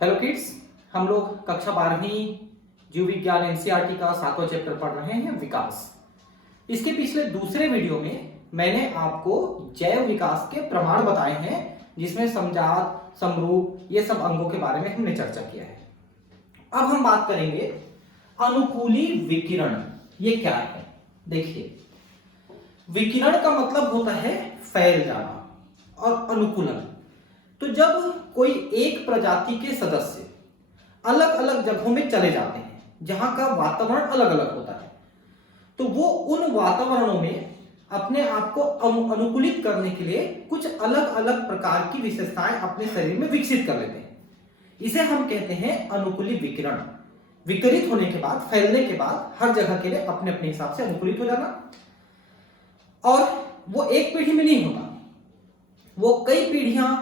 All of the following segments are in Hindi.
हेलो किड्स, हम लोग कक्षा 12वीं जीव विज्ञान एनसीईआरटी का 7वां चैप्टर पढ़ रहे हैं विकास। इसके पिछले दूसरे वीडियो में मैंने आपको जैव विकास के प्रमाण बताए हैं, जिसमें समजात, समरूप ये सब अंगों के बारे में हमने चर्चा किया है। अब हम बात करेंगे अनुकूली विकिरण। ये क्या है? देखिए, विकिरण का मतलब होता है फैल जाना और अनुकूलन। तो जब कोई एक प्रजाति के सदस्य अलग अलग जगहों में चले जाते हैं जहां का वातावरण अलग अलग होता है, तो वो उन वातावरणों में अपने आप को अनुकूलित करने के लिए कुछ अलग अलग प्रकार की विशेषताएं अपने शरीर में विकसित कर लेते हैं। इसे हम कहते हैं अनुकूली विकिरण। विकिरित होने के बाद, फैलने के बाद हर जगह के लिए अपने अपने हिसाब से अनुकूलित हो जाना। और वो एक पीढ़ी में नहीं होता, वो कई पीढ़ियां,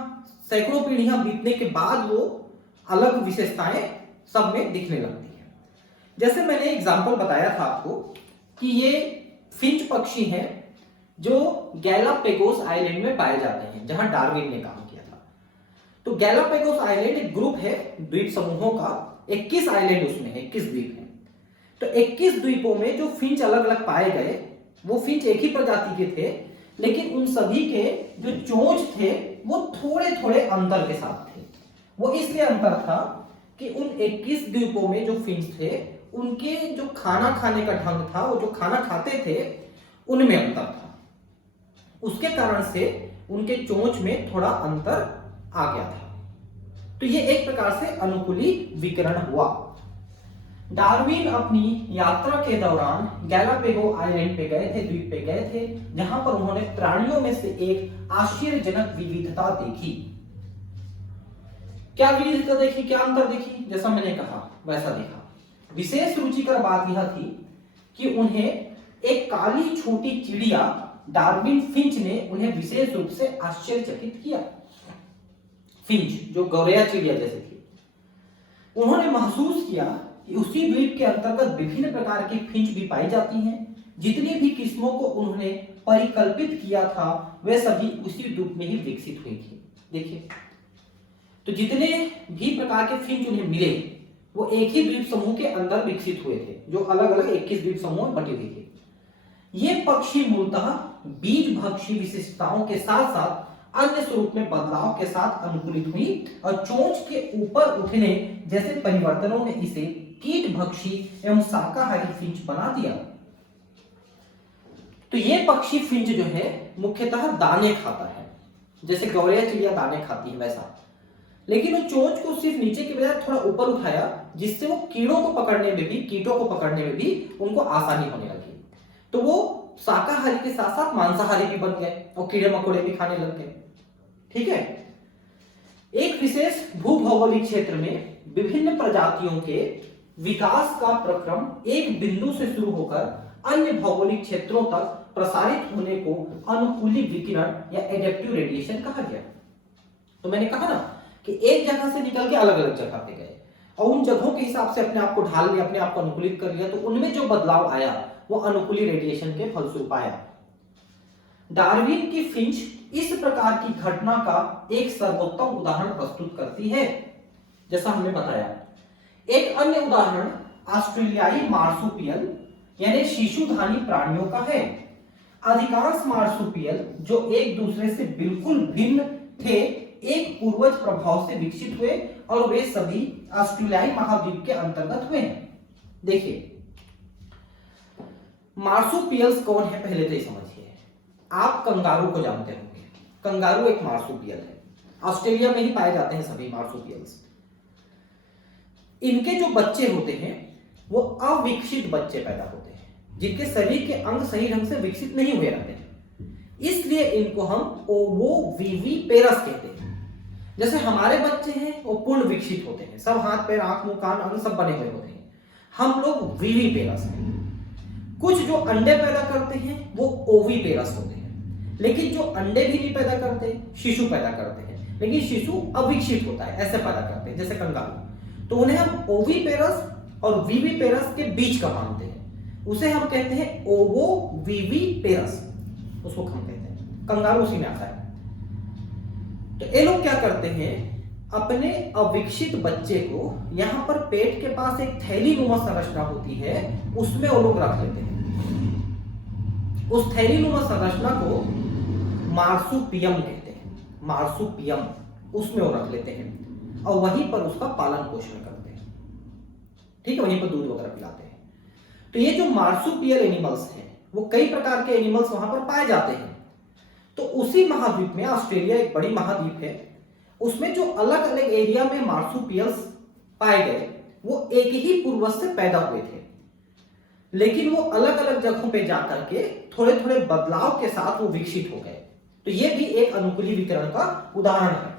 सैकड़ों पीढ़ियां बीतने के बाद वो अलग विशेषताएं सब में दिखने लगती हैं। जैसे मैंने एग्जाम्पल बताया था आपको कि ये फिंच पक्षी हैं जो गैलापेगोस आइलैंड में पाए जाते हैं, जहां डार्विन ने काम किया था। तो गैलापेगोस आइलैंड एक ग्रुप है द्वीप समूहों का। 21 आइलैंड उसमें है, 21 द्वीप हैं। तो 21 द्वीपों में जो फिंच अलग अलग पाए गए, वो फिंच एक ही प्रजाति के थे, लेकिन उन सभी के जो चोंच थे वो थोड़े थोड़े अंतर के साथ थे। वो इसलिए अंतर था कि उन 21 द्वीपों में जो फिंच थे, उनके जो खाना खाने का ढंग था, वो जो खाना खाते थे उनमें अंतर था। उसके कारण से उनके चोंच में थोड़ा अंतर आ गया था। तो ये एक प्रकार से अनुकूली विकिरण हुआ। डार्विन अपनी यात्रा के दौरान गैलापेगो आइलैंड पे गए थे, द्वीप पे गए थे, जहां पर उन्होंने प्राणियों में से एक आश्चर्यजनक विविधता देखी। क्या विविधता देखी, क्या अंतर देखी? जैसा मैंने कहा वैसा देखा। विशेष रुचिकर बात यह थी कि उन्हें एक काली छोटी चिड़िया, डार्विन फिंच ने उन्हें विशेष रूप से आश्चर्यचकित किया। फिंच जो गौरैया चिड़िया जैसे थी, उन्होंने महसूस किया कि उसी द्वीप के अंतर्गत विभिन्न प्रकार की फिंच भी पाई जाती हैं। जितनी भी किस्मों को उन्होंने परिकल्पित किया था, वे सभी उसी द्वीप में ही विकसित हुई थी। देखिए, तो जितने भी प्रकार के फिंच उन्हें मिले, वो एक ही द्वीप समूह के अंदर विकसित हुए थे, जो अलग अलग 21 द्वीप समूह बटे हुए थे। ये पक्षी मूलतः बीज भक्षी विशिष्टताओं के साथ साथ अन्य स्वरूप में बदलाव के साथ अनुकूलित हुई, और चोंच के ऊपर उठने जैसे परिवर्तनों ने इसे कीट भक्षी एवं शाकाहारी फिंच बना दिया। तो ये पक्षी फिंच जो है मुख्यतः दाने खाता है, जैसे गौरैया चिड़िया दाने खाती है वैसा। लेकिन वो चोंच को सिर्फ नीचे के बजाय थोड़ा ऊपर उठाया, जिससे वो कीड़ों को पकड़ने में भी, कीटों को पकड़ने में भी उनको आसानी होने लगी। तो वो शाकाहारी के साथ साथ मांसाहारी भी बन गए और कीड़े मकोड़े भी खाने लग गए। ठीक है। एक विशेष भूभौगोलिक क्षेत्र में विभिन्न प्रजातियों के विकास का प्रक्रम एक बिंदु से शुरू होकर अन्य भौगोलिक क्षेत्रों तक प्रसारित होने को अनुकूली विकिरण या एडेप्टिव रेडिएशन कहा गया। तो मैंने कहा ना कि एक जगह से निकल के अलग अलग जगह पे गए और उन जगहों के हिसाब से अपने आप को ढाल लिया, अपने आप को अनुकूलित कर लिया, तो उनमें जो बदलाव आया वो अनुकूली रेडिएशन के फलस्वरूप आया। डार्विन की फिंच इस प्रकार की घटना का एक सर्वोत्तम उदाहरण प्रस्तुत करती है, जैसा हमने बताया। एक अन्य उदाहरण ऑस्ट्रेलियाई मार्सुपियल यानी शिशुधानी प्राणियों का है। अधिकांश मार्सुपियल जो एक दूसरे से बिल्कुल भिन्न थे, एक पूर्वज प्रभाव से विकसित हुए और वे सभी ऑस्ट्रेलियाई महाद्वीप के अंतर्गत हुए हैं। देखिए, मार्सुपियल्स कौन है पहले तो ये समझिए। आप कंगारू को जानते होंगे। कंगारू एक मार्सुपियल है, ऑस्ट्रेलिया में ही पाए जाते हैं सभी मार्सुपियल्स। इनके जो बच्चे होते हैं वो अविकसित बच्चे पैदा होते हैं, जिनके शरीर के अंग सही ढंग से विकसित नहीं हुए रहते हैं। इसलिए इनको हम ओवोविविपेरस कहते हैं। जैसे हमारे बच्चे हैं वो पूर्ण विकसित होते हैं, सब हाथ पैर, आंख, मुंह, कान, अंग सब बने हुए होते हैं। हम लोग विविपेरस हैं। कुछ जो अंडे पैदा करते हैं वो ओविपेरस होते हैं, लेकिन जो अंडे भी नहीं पैदा करते, शिशु पैदा करते हैं, लेकिन शिशु अविकसित होता है, ऐसे पैदा करते हैं जैसे कंगारू। तो उन्हें हम ओविपेरस और विविपेरस के बीच का मानते हैं, उसे हम कहते हैं ओवोविविपेरस, उसको हम कहते हैं। कंगारू उसी में आता है। तो ये लोग क्या करते हैं अपने अविकसित बच्चे को यहाँ पर पेट के पास एक थैलीनुमा संरचना होती है, उसमें वो लोग रख लेते हैं। उस थैलीनुमा संरचना को मार्सुपियम कहते हैं, मार्सुपियम, उसमें वो रख लेते हैं और वहीं पर उसका पालन पोषण करते हैं। ठीक है, वहीं पर दूध वगैरह पिलाते हैं। तो ये जो मार्सुपियल एनिमल्स हैं, वो कई प्रकार के एनिमल्स वहां पर पाए जाते हैं। तो उसी महाद्वीप में, ऑस्ट्रेलिया एक बड़ी महाद्वीप है, उसमें जो अलग अलग एरिया में मार्सुपियल्स पाए गए, वो एक ही पूर्वज से पैदा हुए थे, लेकिन वो अलग अलग जगहों पे जाकर के थोड़े थोड़े बदलाव के साथ वो विकसित हो गए। तो ये भी एक अनुकूलीकरण का उदाहरण है।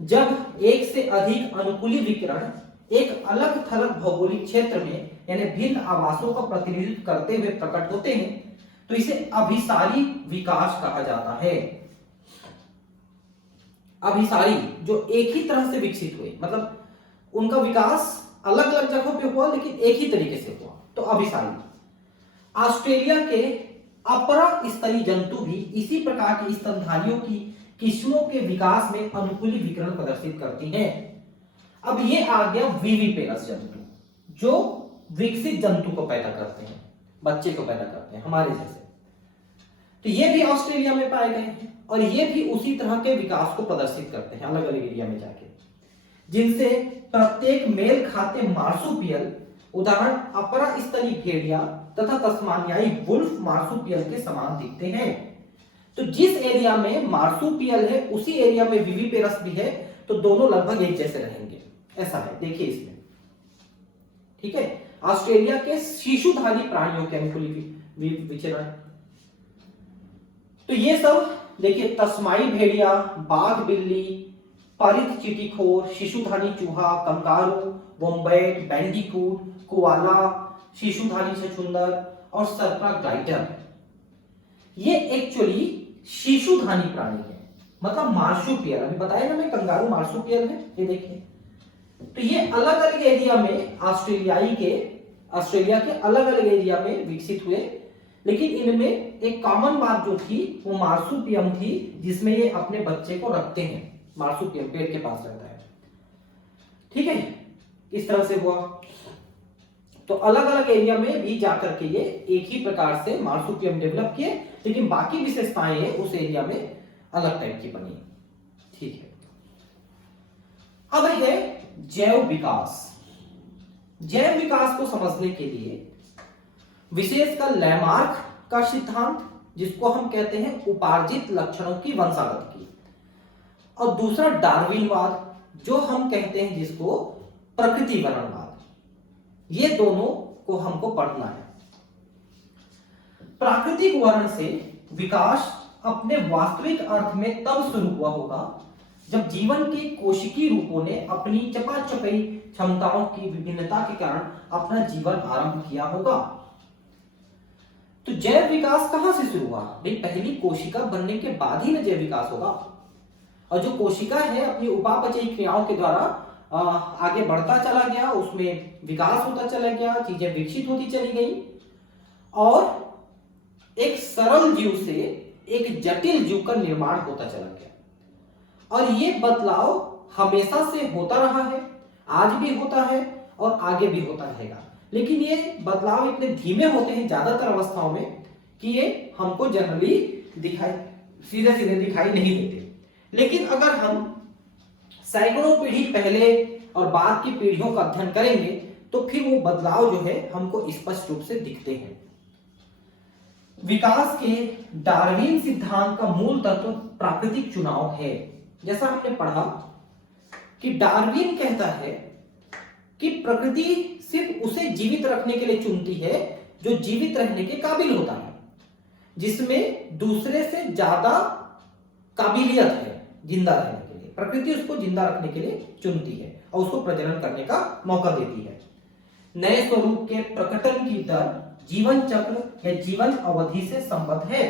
जब एक से अधिक अनुकूलीकरण एक अलग थलग भौगोलिक क्षेत्र में यानी भिन्न आवासों का प्रतिनिधित्व करते हुए प्रकट होते हैं, तो इसे अभिसारी विकास कहा जाता है। अभिसारी, जो एक ही तरह से विकसित हुए, मतलब उनका विकास अलग अलग जगहों पे हुआ लेकिन एक ही तरीके से हुआ, तो अभिसारी। ऑस्ट्रेलिया के अपरा स्तनी जंतु भी इसी प्रकार के स्तनधारियों की किस्मों के विकास में अनुकूली विकिरण प्रदर्शित करती हैं। अब ये आ गया विविपेरस जंतु, जो विकसित जंतु को पैदा करते हैं, बच्चे को पैदा करते हैं हमारे जैसे। तो ये भी ऑस्ट्रेलिया में पाए गए हैं और ये भी उसी तरह के विकास को प्रदर्शित करते हैं अलग अलग एरिया में जाके, जिनसे प्रत्येक मेल खाते मार्सुपियल, उदाहरण अपरा स्तनी भेड़िया तथा तस्मानियाई वुल्फ मार्सुपियल के समान दिखते हैं। तो जिस एरिया में मार्सुपियल है उसी एरिया में विविपेरस भी है, तो दोनों लगभग एक जैसे रहेंगे, ऐसा है, देखिए इसमें। ठीक है, ऑस्ट्रेलिया के शिशुधारी प्राणियों के अनुकूली विचरण। तो ये सब देखिए, तस्माई भेड़िया, बाघ बिल्ली, परित चींटीखोर, शिशुधारी चूहा, कंगारू, वोम्बैट, बैंडिकूट, कोआला, शिशुधारी छछूंदर और सर्पा ग्लाइडर, ये एक्चुअली शिशुधारी प्राणी है, मतलब मार्सुपियल। अभी बताया ना मैं, कंगारू मार्सुपियल है, ये देखिए। तो ये अलग अलग एरिया में ऑस्ट्रेलिया के अलग अलग एरिया में विकसित हुए, लेकिन इनमें एक कॉमन बात जो थी वो मार्सुपियम थी, जिसमें ये अपने बच्चे को रखते हैं। मार्सुपियम पेट के पास रहता है। ठीक है, इस तरह से हुआ। तो अलग अलग एरिया में भी जाकर के ये एक ही प्रकार से मार्सुपियम डेवलप किए, लेकिन बाकी विशेषताएं उस एरिया में अलग टाइप की बनी। ठीक है, अब है जैव विकास। जैव विकास को समझने के लिए विशेषकर लैमार्क का सिद्धांत, जिसको हम कहते हैं उपार्जित लक्षणों की वंशावत की, और दूसरा डार्विनवाद, जो हम कहते हैं जिसको प्रकृति वर्णनवाद। ये दोनों को हमको पढ़ना है। प्राकृतिक वर्ण से विकास अपने वास्तविक अर्थ में तब शुरू हुआ होगा जब जीवन के कोशिकीय रूपों ने अपनी चपाचपी क्षमताओं की विभिन्नता के कारण अपना जीवन आरंभ किया होगा। तो जैव विकास कहां से शुरू हुआ? भाई पहली कोशिका बनने के बाद ही ना जैव विकास होगा। और जो कोशिका है अपनी उपापचयी क्रियाओं के द्वारा आगे बढ़ता चला गया, उसमें विकास होता चला गया, चीजें विकसित होती चली गई, और एक सरल जीव से एक जटिल जीव का निर्माण होता चला गया। और ये बदलाव हमेशा से होता रहा है, आज भी होता है और आगे भी होता रहेगा। लेकिन ये बदलाव इतने धीमे होते हैं ज्यादातर अवस्थाओं में कि ये हमको जनरली सीधे सीधे दिखाई नहीं देते। लेकिन अगर हम सैकड़ों पीढ़ी पहले और बाद की पीढ़ियों का अध्ययन करेंगे तो फिर वो बदलाव जो है हमको स्पष्ट रूप से दिखते हैं। विकास के डार्विन सिद्धांत का मूल तत्व प्राकृतिक चुनाव है। जैसा हमने पढ़ा कि डार्विन कहता है कि प्रकृति सिर्फ उसे जीवित रखने के लिए चुनती है जो जीवित रहने के काबिल होता है, जिसमें दूसरे से ज्यादा काबिलियत है जिंदा रहने के लिए। प्रकृति उसको जिंदा रखने के लिए चुनती है और उसको प्रजनन करने का मौका देती है। नए स्वरूप के प्रकटन की दर जीवन चक्र या जीवन अवधि से संबद्ध है।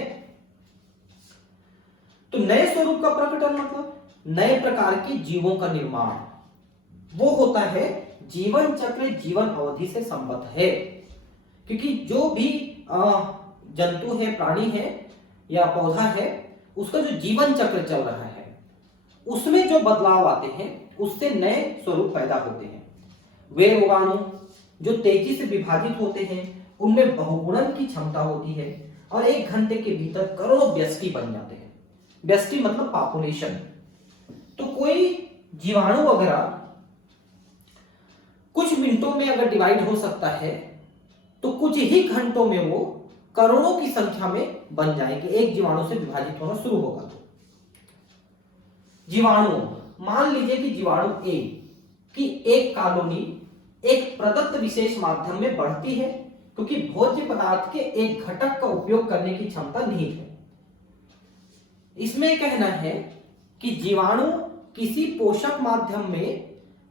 तो नए स्वरूप का प्रकटन मतलब नए प्रकार के जीवों का निर्माण, वो होता है जीवन चक्र जीवन अवधि से संबद्ध है। क्योंकि जो भी जंतु है, प्राणी है या पौधा है, उसका जो जीवन चक्र चल रहा है उसमें जो बदलाव आते हैं उससे नए स्वरूप पैदा होते हैं। वे रोगाणु जो तेजी से विभाजित होते हैं उनमें बहुगुणन की क्षमता होती है और 1 घंटे के भीतर करोड़ों व्यष्टि बन जाते हैं। व्यष्टि मतलब पॉपुलेशन। तो कोई जीवाणु वगैरह कुछ मिनटों में अगर डिवाइड हो सकता है तो कुछ ही घंटों में वो करोड़ों की संख्या में बन जाएंगे। एक जीवाणु से विभाजित होना शुरू होगा तो जीवाणु, मान लीजिए कि जीवाणु ए की एक कॉलोनी एक प्रदत्त विशेष माध्यम में बढ़ती है क्योंकि भोज्य पदार्थ के एक घटक का उपयोग करने की क्षमता निहित है। इसमें कहना है कि जीवाणु किसी पोषक माध्यम में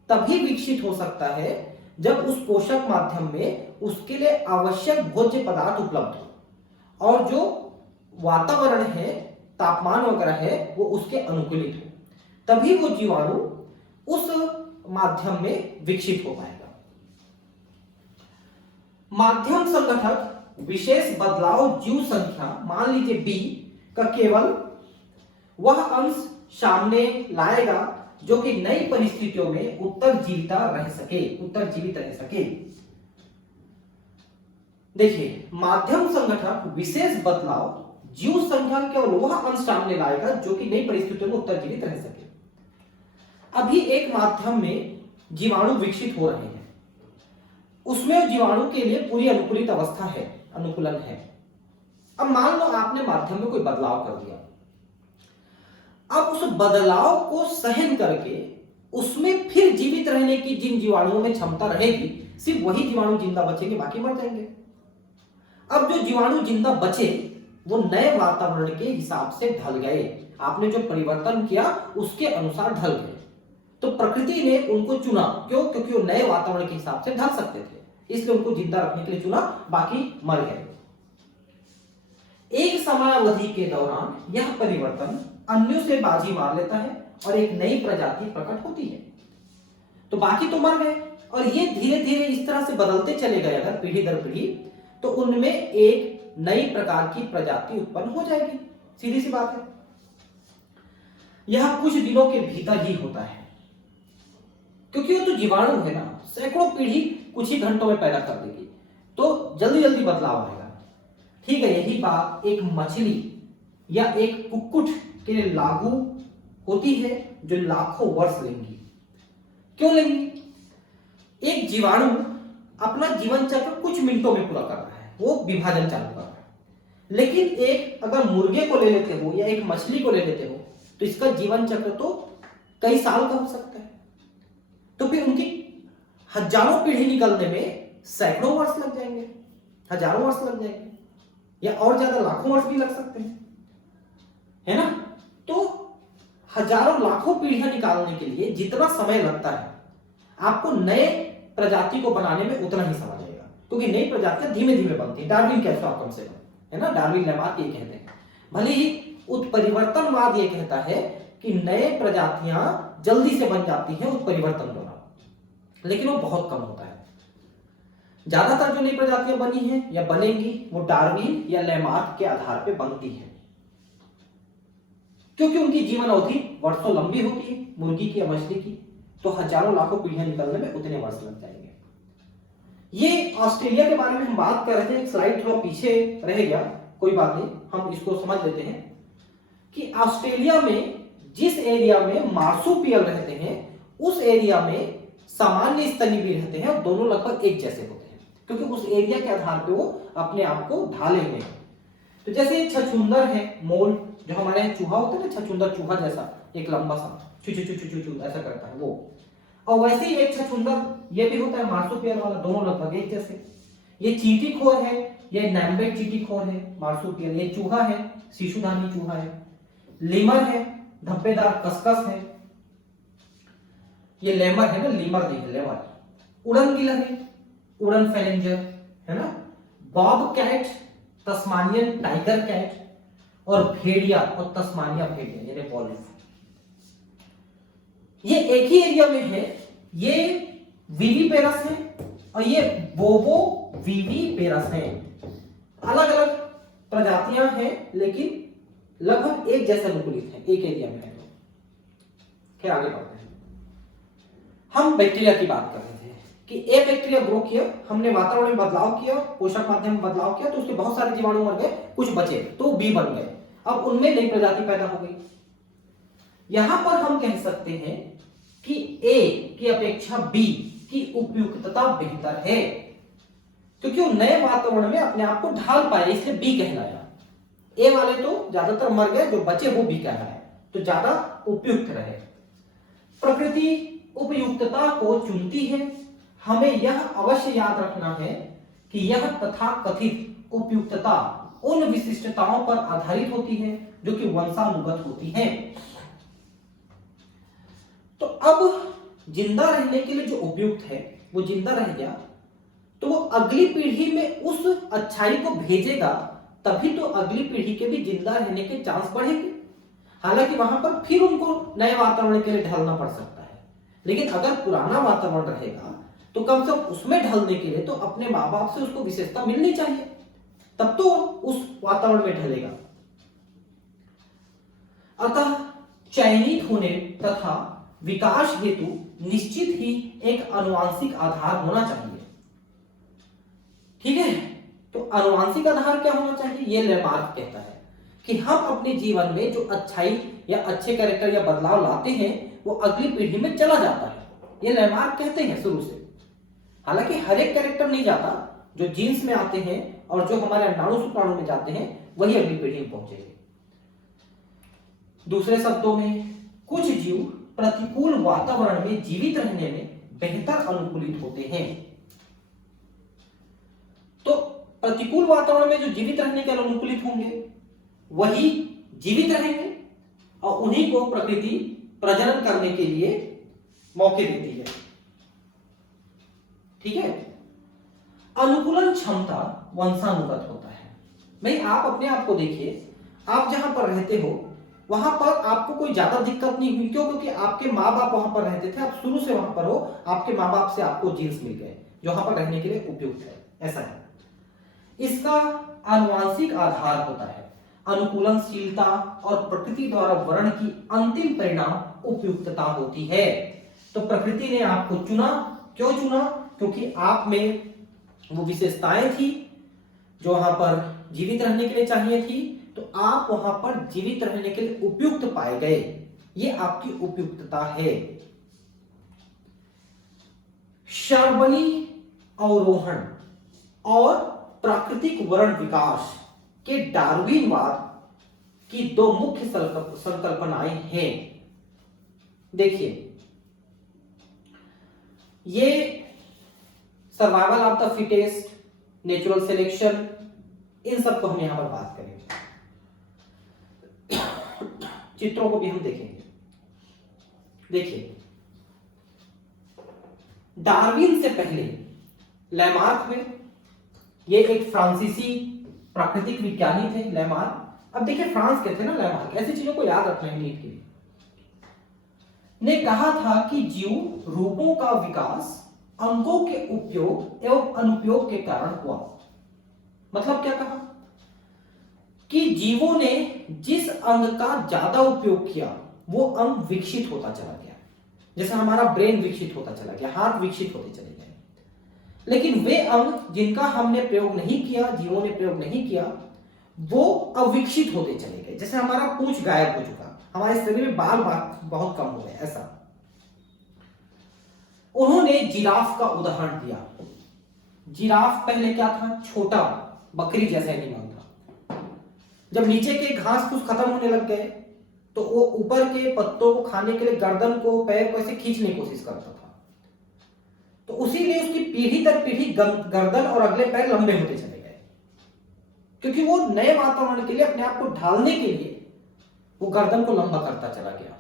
तभी विकसित हो सकता है जब उस पोषक माध्यम में उसके लिए आवश्यक भोज्य पदार्थ उपलब्ध हो और जो वातावरण है, तापमान वगैरह है, वो उसके अनुकूलित हो, तभी वो जीवाणु उस माध्यम में विकसित हो पाएगा। माध्यम संगठक विशेष बदलाव जीव संख्या, मान लीजिए बी का केवल वह अंश सामने लाएगा जो कि नई परिस्थितियों में उत्तरजीवित रह सके। देखिए, माध्यम संगठक विशेष बदलाव जीव संख्या केवल वह अंश सामने लाएगा जो कि नई परिस्थितियों में उत्तरजीवित रह सके। अभी एक माध्यम में जीवाणु विकसित हो रहे हैं, उसमें जीवाणु के लिए पूरी अनुकूलित अवस्था है, अनुकूलन है। अब मान लो आपने माध्यम में कोई बदलाव कर दिया, अब उस बदलाव को सहन करके उसमें फिर जीवित रहने की जिन जीवाणुओं में क्षमता रहेगी, सिर्फ वही जीवाणु जिंदा बचेंगे, बाकी मर जाएंगे। अब जो जीवाणु जिंदा बचे वो नए वातावरण के हिसाब से ढल गए, आपने जो परिवर्तन किया उसके अनुसार ढल गए। तो प्रकृति ने उनको चुना, क्यों? क्योंकि वो नए वातावरण के हिसाब से ढल सकते थे, इसलिए उनको जिंदा रखने के लिए चुना, बाकी मर गए। एक समयावधि के दौरान यह परिवर्तन अन्यों से बाजी मार लेता है और एक नई प्रजाति प्रकट होती है। तो बाकी तो मर गए और ये धीरे धीरे इस तरह से बदलते चले गए अगर पीढ़ी दर पीढ़ी, तो उनमें एक नई प्रकार की प्रजाति उत्पन्न हो जाएगी। सीधी सी बात है। यह कुछ दिनों के भीतर ही होता है क्योंकि वो तो जीवाणु है ना, सैकड़ों पीढ़ी कुछ ही घंटों में पैदा कर देगी, तो जल्दी जल्दी बदलाव आएगा। ठीक है, यही बात एक मछली या एक कुक्कुट के लिए लागू होती है जो लाखों वर्ष लेंगी। क्यों लेंगी? एक जीवाणु अपना जीवन चक्र कुछ मिनटों में पूरा कर रहा है, वो विभाजन चालू कर रहा है, लेकिन एक अगर मुर्गे को ले लेते हो या एक मछली को ले लेते हो तो इसका जीवन चक्र तो कई साल का हो सकता है। तो फिर उनकी हजारों पीढ़ी निकलने में सैकड़ों वर्ष लग जाएंगे, हजारों वर्ष लग जाएंगे, या और ज्यादा लाखों वर्ष भी लग सकते हैं, है ना। तो हजारों लाखों पीढ़ियां निकालने के लिए जितना समय लगता है, आपको नए प्रजाति को बनाने में उतना ही समय लगेगा, क्योंकि नई प्रजातियां धीमे धीमे बनती है। डार्विन कहता है कम से कम, है ना, डार्विन लेमार्क ये कहते हैं। भले ही उत्परिवर्तनवाद ये कहता है कि नए प्रजातियां जल्दी से बन जाती हैं उत्परिवर्तन द्वारा, लेकिन वो बहुत कम होता है। ज्यादातर जो नई प्रजातियां बनी हैं या बनेंगी वो डार्विन या लेमार्क के आधार पर बनती है, क्योंकि उनकी जीवन अवधि वर्षों लंबी होती है, मुर्गी की या मछली की, तो हजारों लाखों पीढ़ियां निकलने में उतने वर्ष लग जाएंगे। ये ऑस्ट्रेलिया के बारे में हम बात कर रहे थे, एक स्लाइड थोड़ा पीछे रह गया, कोई बात नहीं, हम इसको समझ लेते हैं कि ऑस्ट्रेलिया में जिस एरिया में मार्सुपियल रहते हैं उस एरिया में सामान्य स्तनी भी रहते हैं और दोनों लगभग एक जैसे होते हैं, क्योंकि उस एरिया के आधार पर वो अपने आप को ढाले हुए हैं। तो जैसे छछूंदर है, मोल जो हमारे यहाँ चूहा होता है ना, छछूंदर चूहा जैसा एक लंबा सा चू चू चू चू चू ऐसा करता है वो, और वैसे ही एक छछूंदर ये भी होता है मार्सुपियल वाला, दोनों लगभग एक जैसे। ये चींटीखोर है, ये नैम्बेट चींटीखोर है मार्सुपियल, ये चूहा है, शिशुधानी चूहा है। लीमर है, धब्बेदार कसकस है, ये लेमर है ना, लीमर नहीं है, लेमर। उड़न गिलहरी है, उड़न फेरेंजर है ना, bobcat, Tasmanian tiger cat, और भेड़िया और तस्मानिया भेड़िया यानी वॉल्फ, ये एक ही एरिया में है। ये विविपेरस है और ये बोबो विविपेरस है। अलग अलग प्रजातियां हैं लेकिन लगभग एक जैसे अनुकूलित है, एक एरिया में है। फिर आगे बढ़ते हैं। हम बैक्टीरिया की बात कर रहे थे कि ए बैक्टीरिया ग्रो किया, हमने वातावरण में बदलाव किया, पोषक माध्यम में बदलाव किया, तो उसके बहुत सारे जीवाणु मर गए, कुछ बचे तो बी बन गए। अब उनमें नई प्रजाति पैदा हो गई। यहां पर हम कह सकते हैं कि ए की अपेक्षा बी की उपयुक्तता बेहतर है, क्योंकि वो नए वातावरण में अपने आप को ढाल पाए, इसलिए बी कहलाया। ए वाले तो ज्यादातर मर गए, जो बचे वो बी कहलाए, तो ज्यादा उपयुक्त रहे। प्रकृति उपयुक्तता को चुनती है। हमें यह अवश्य याद रखना है कि यह तथाकथित उपयुक्तता उन विशिष्टताओं पर आधारित होती है जो कि वंशानुगत होती हैं। तो अब जिंदा रहने के लिए जो उपयुक्त है वो जिंदा रह गया, तो वो अगली पीढ़ी में उस अच्छाई को भेजेगा, तभी तो अगली पीढ़ी के भी जिंदा रहने के चांस बढ़ेंगे। हालांकि वहां पर फिर उनको नए वातावरण के लिए ढलना पड़ सकता है, लेकिन अगर पुराना वातावरण रहेगा तो कम से कम उसमें ढलने के लिए तो अपने माँ बाप से उसको विशेषता मिलनी चाहिए, तब तो उस वातावरण में ढलेगा। अतः चयनित होने तथा विकास हेतु निश्चित ही एक आनुवांशिक आधार होना चाहिए। ठीक है, तो आनुवांशिक आधार क्या होना चाहिए? ये लेमार्क कहता है कि हम अपने जीवन में जो अच्छाई या अच्छे कैरेक्टर या बदलाव लाते हैं वो अगली पीढ़ी में चला जाता है, ये लेमार्क कहते हैं शुरू से। हालांकि हर एक कैरेक्टर नहीं जाता, जो जीन्स में आते हैं और जो हमारे अंडाणु शुक्राणु में जाते हैं वही अगली पीढ़ी में पहुंचेंगे। दूसरे शब्दों में, कुछ जीव प्रतिकूल वातावरण में जीवित रहने में बेहतर अनुकूलित होते हैं। तो प्रतिकूल वातावरण में जो जीवित रहने के अनुकूलित होंगे वही जीवित रहेंगे और उन्हीं को प्रकृति प्रजनन करने के लिए मौके देती है। ठीक है, अनुकूलन क्षमता वंशानुगत होता है। भाई आप अपने आप को देखिए, आप जहां पर रहते हो वहां पर आपको कोई ज्यादा दिक्कत नहीं हुई, क्यों? क्योंकि आपके माँ बाप वहां पर रहते थे, आप शुरू से वहां पर हो, आपके माँ बाप से आपको जीन्स मिल गए जो वहां पर रहने के लिए उपयुक्त है, ऐसा है। इसका आनुवांशिक आधार होता है अनुकूलनशीलता और प्रकृति द्वारा वर्ण की अंतिम परिणाम उपयुक्तता होती है। तो प्रकृति ने आपको चुना, क्यों चुना? क्योंकि आप में वो विशेषताएं थी जो वहां पर जीवित रहने के लिए चाहिए थी, तो आप वहां पर जीवित रहने के लिए उपयुक्त पाए गए, ये आपकी उपयुक्तता है। शार्बनी अवरोहण और प्राकृतिक वर्ण विकास के डार्विनवाद की दो मुख्य संकल्पनाएं हैं। देखिए, ये survival of the fittest, natural selection, इन सब को हम यहां पर बात करेंगे। चित्रों को भी हम देखेंगे। देखिए, डार्विन से पहले लैमार्क में, ये एक फ्रांसीसी प्राकृतिक विज्ञानी थे लैमार्क। अब देखिए, फ्रांस के थे ना लैमार्क, ऐसी चीजों को याद रखना है नीट के लिए। ने कहा था कि जीव रूपों का विकास अंगों के उपयोग एवं अनुपयोग के कारण हुआ। मतलब क्या कहा? कि जीवों ने जिस अंग का ज्यादा उपयोग किया वो अंग विकसित होता चला गया। जैसे हमारा ब्रेन विकसित होता चला गया, हाथ विकसित होते चले गए, लेकिन वे अंग जिनका हमने प्रयोग नहीं किया, जीवों ने प्रयोग नहीं किया, वो अविकसित होते चले गए। जैसे हमारा पूंछ गायब हो चुका, हमारे शरीर में बाल बहुत कम हो गए, ऐसा। उन्होंने जिराफ का उदाहरण दिया। जिराफ पहले क्या था? छोटा बकरी जैसा एनिमल था। जब नीचे के घास फूस खत्म होने लग गए तो वो ऊपर के पत्तों को खाने के लिए गर्दन को, पैर को ऐसे खींचने की कोशिश करता था। तो उसी लिए उसकी पीढ़ी दर पीढ़ी गर्दन और अगले पैर लंबे होते चले गए, क्योंकि वो नए वातावरण के लिए अपने आप को ढालने के लिए वो गर्दन को लंबा करता चला गया।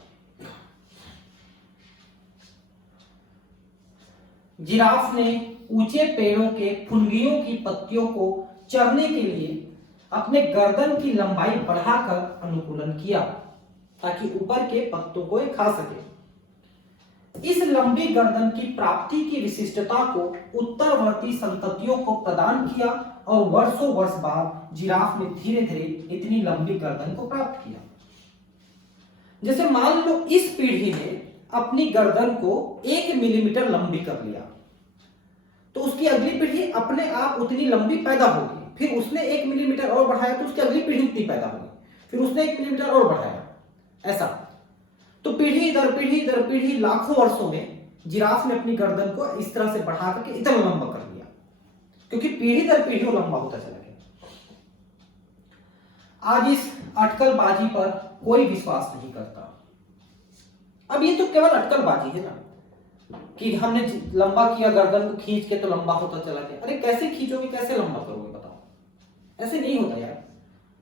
जिराफ ने ऊंचे पेड़ों के फुनगियों की पत्तियों को चरने के लिए अपने गर्दन की लंबाई बढ़ाकर अनुकूलन किया ताकि ऊपर के पत्तों को खा सके। इस लंबी गर्दन की प्राप्ति की विशिष्टता को उत्तरवर्ती संततियों को प्रदान किया और वर्षों वर्ष बाद जिराफ ने धीरे धीरे इतनी लंबी गर्दन को प्राप्त किया। जैसे मान लो इस पीढ़ी में अपनी गर्दन को 1 मिलीमीटर लंबी कर लिया तो उसकी अगली पीढ़ी अपने आप उतनी लंबी पैदा होगी। फिर उसने 1 मिलीमीटर और बढ़ाया तो उसकी अगली पीढ़ी उतनी पैदा होगी। फिर उसने 1 मिलीमीटर और बढ़ाया, ऐसा। तो पीढ़ी दर पीढ़ी दर पीढ़ी लाखों वर्षों में जिराफ ने अपनी गर्दन को इस तरह से बढ़ा करके इतना लंबा कर लिया, क्योंकि पीढ़ी दर पीढ़ी वो लंबा होता चला गया। आज इस अटकलबाजी पर कोई विश्वास नहीं करता। अब ये तो केवल अटकलबाजी है ना, कि हमने लंबा किया गर्दन को खींच के तो लंबा होता चला गया। अरे कैसे खींचोगे, कैसे लंबा करोगे, बताओ? ऐसे नहीं होता यार।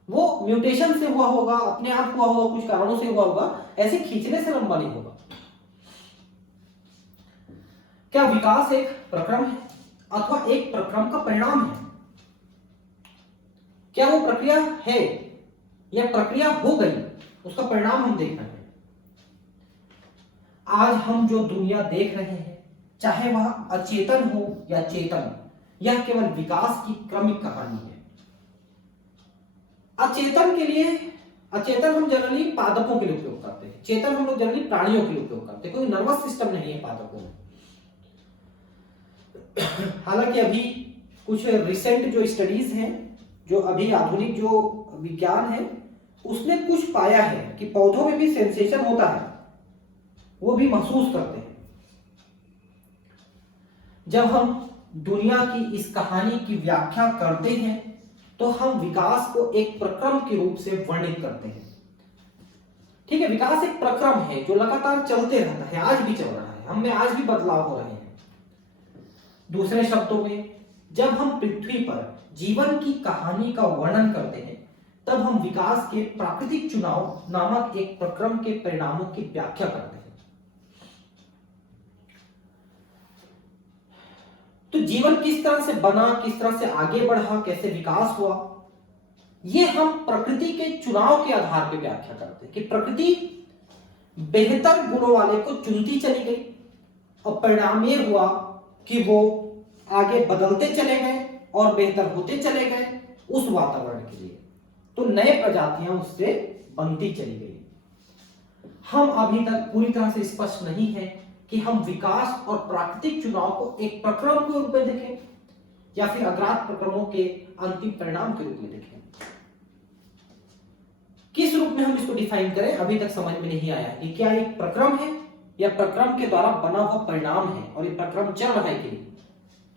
वो म्यूटेशन से हुआ होगा, अपने आप हुआ होगा, कुछ कारणों से हुआ होगा, ऐसे खींचने से लंबा नहीं होगा। क्या विकास एक प्रक्रम है अथवा एक प्रक्रम का परिणाम है? क्या वो प्रक्रिया है या प्रक्रिया हो गई, उसका परिणाम हम देख रहे हैं। आज हम जो दुनिया देख रहे हैं, चाहे वह अचेतन हो या चेतन, यह केवल विकास की क्रमिक कहानी है। अचेतन के लिए, अचेतन हम जनरली पादपों के लिए उपयोग करते हैं, चेतन हम लोग जनरली प्राणियों के लिए उपयोग करते हैं। कोई नर्वस सिस्टम नहीं है पादपों में। हालांकि अभी कुछ रिसेंट जो स्टडीज हैं, जो अभी आधुनिक जो विज्ञान है, उसने कुछ पाया है कि पौधों में भी सेंसेशन होता है, वो भी महसूस करते हैं। जब हम दुनिया की इस कहानी की व्याख्या करते हैं तो हम विकास को एक प्रक्रम के रूप से वर्णित करते हैं। ठीक है, विकास एक प्रक्रम है जो लगातार चलते रहता है, आज भी चल रहा है, हम में आज भी बदलाव हो रहे हैं। दूसरे शब्दों में, जब हम पृथ्वी पर जीवन की कहानी का वर्णन करते हैं, तब हम विकास के प्राकृतिक चुनाव नामक एक प्रक्रम के परिणामों की व्याख्या करते हैं। तो जीवन किस तरह से बना, किस तरह से आगे बढ़ा, कैसे विकास हुआ, ये हम प्रकृति के चुनाव के आधार पर व्याख्या करते हैं कि प्रकृति बेहतर गुणों वाले को चुनती चली गई और परिणाम ये हुआ कि वो आगे बदलते चले गए और बेहतर होते चले गए उस वातावरण के लिए। तो नए प्रजातियां उससे बनती चली गई। हम अभी तक पूरी तरह से स्पष्ट नहीं है कि हम विकास और प्राकृतिक चुनाव को एक प्रक्रम के रूप में देखें या फिर अग्रात प्रक्रमों के अंतिम परिणाम के रूप में देखें। किस रूप में हम इसको डिफाइन करें, अभी तक समझ में नहीं आया कि क्या एक प्रक्रम है या प्रक्रम के द्वारा बना हुआ परिणाम है, और ये प्रक्रम चल रहा है कि नहीं।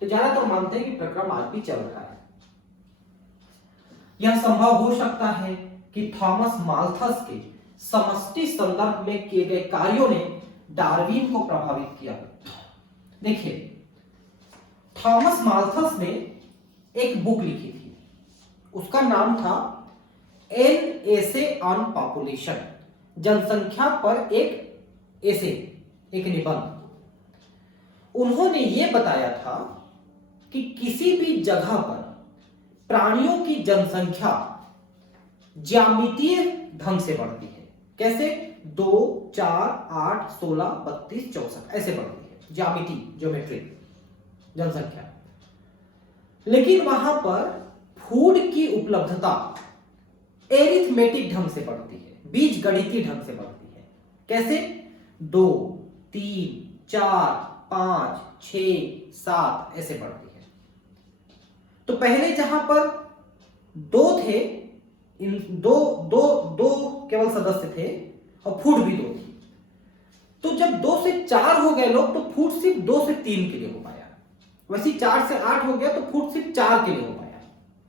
तो ज्यादातर मानते हैं कि प्रक्रम आज भी चल रहा है। यह संभव हो सकता है कि थॉमस माल्थस के समष्टि संदर्भ में किए गए कार्यों ने डार्विन को प्रभावित किया। देखिए, थॉमस माल्थस ने एक बुक लिखी थी, उसका नाम था एन एसे ऑन पॉपुलेशन, जनसंख्या पर एक एसे, एक निबंध। उन्होंने यह बताया था कि किसी भी जगह पर प्राणियों की जनसंख्या ज्यामितीय ढंग से बढ़ती है। कैसे? 2, 4, 8, 16, 32, 64 ऐसे बढ़ती है, ज्यामिति, ज्योमेट्रिक जनसंख्या। लेकिन वहां पर फूड की उपलब्धता एरिथमेटिक ढंग से बढ़ती है, बीज गणितीय ढंग से बढ़ती है। कैसे? 2, 3, 4, 5, 6, 7 ऐसे बढ़ती है। तो पहले जहां पर 2 थे, इन दो केवल सदस्य थे और फूड भी 2 थी। तो जब 2 से 4 हो गए लोग, तो फूड सिर्फ 2 से 3 के लिए हो पाया। वैसे 4 से 8 हो गया तो फूड सिर्फ 4 के लिए हो पाया,